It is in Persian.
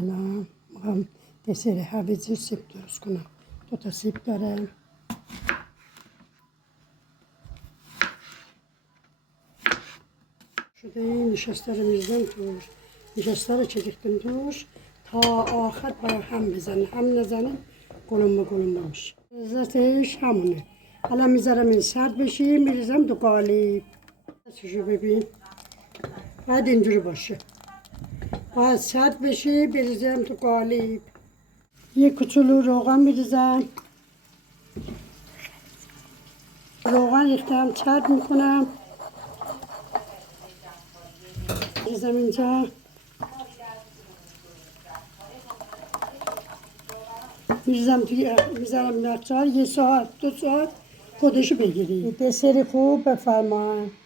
الان میخوام دسر هویجی سیب درست کنم. 2 تا سیب دارم. شده نشسته رو میزدم توش، نشسته رو چریختم توش تا آخر باید هم بزنه، هم نزنه گلوم باشه. لذتش همونه. الان میذارم این سرد بشه، میریزم دو قالی. شو ببین، باید اینجوری باشه، باید سرد بشه بریزم تو قالی. یک کوچولو روغن میریزم، روغن ریختم سرد میکنم، میریزم اینجا، میذارم یخچال 1 ساعت 2 ساعت خودشو بگیری. دسر خوب بفرمایید.